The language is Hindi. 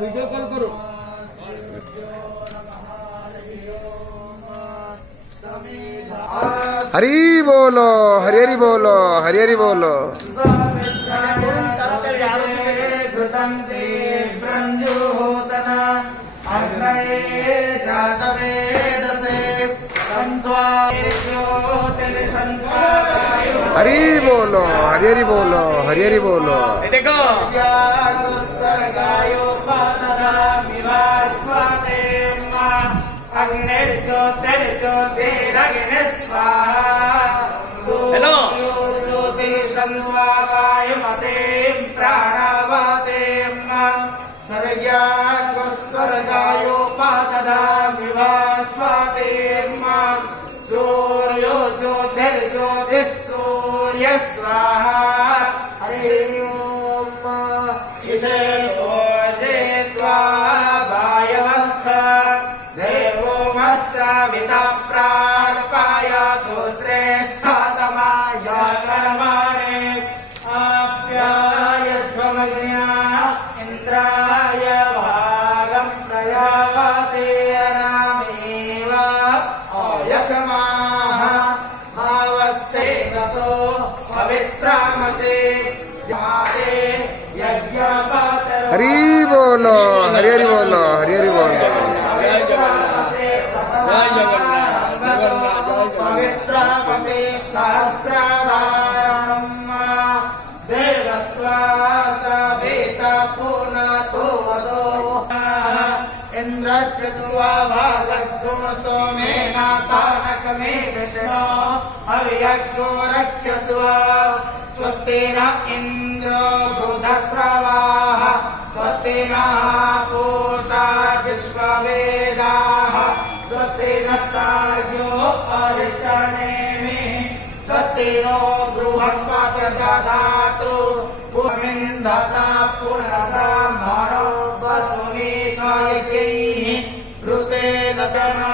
वीडियो कॉल करो। हरि बोलो, हरि हरि बोलो, हरि हरि बोलो। हरि बोलो, हरि हरि बोलो, हरि हरि बोलो। देखो हेलो सूर्यो ज्योतिर्ज्योतिसूर्य स्वाहा हरि ओम ईशो जेत्वा वायवस्थ देवो मस्सविता प्रार्पयतु श्रेष्ठतमाय कर्मणे आप्यायध्वमग्न्या इन्द्राय भागं प्रयावते अनामेव अयकमाः भावस्ते ततो पवित्रामसे याते यज्ञपातरो हरि बोलो, हरि हरि बोलो, हरि हरि बोलो। पवित्रामसे सहस्राधारणम् देवस्त्वा सवेता पूर्णतो वसो इन्द्रस्य त्वा भागद्धो सोमेन तानकमे विष्णो अव्यज्ञो रक्षस्व स्वस्ति न इन्द्रो बुधस्रवाः स्वस्ति नः पूषा विश्ववेदाः स्वस्ति नस्तार्क्ष्यो अरिष्टनेमिः स्वस्ति नो बृहस्पतिर्दधातु पुष्मिन्धता पुनरता मनो वसुनीतयैः ऋतेन तना